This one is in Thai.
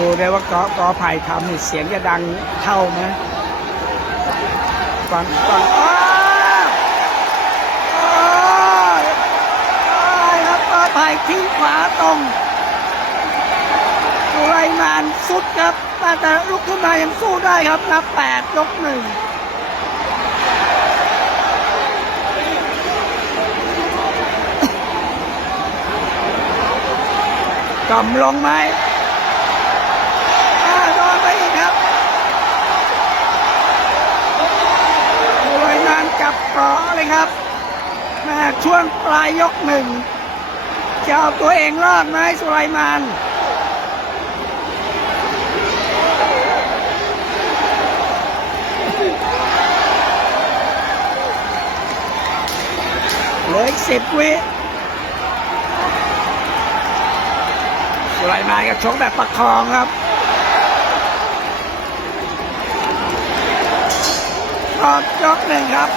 ดูได้ว่ากอกอไผ่ทำนี่เสียงจะดังเท่าไหมฟังฟังอ้าวอ้าวอ้าวครับกอไผ่ทิ้งขวาตรงสุไรมานสุดครับต่แต่ลุกขึ้นมายังสู้ได้ครับนับแปดยกหนึ่งกำลงไหมอ่าโดนไปอีกครับสุไลมานจับ เลยครับแม่ช่วงปลายยกหนึ่งจะเอาตัวเองรอดไหมสุไลมานเหลืออีกสิบวิสุไลมานกับชกแบบประคองครับตอบยกหนึ่งครับ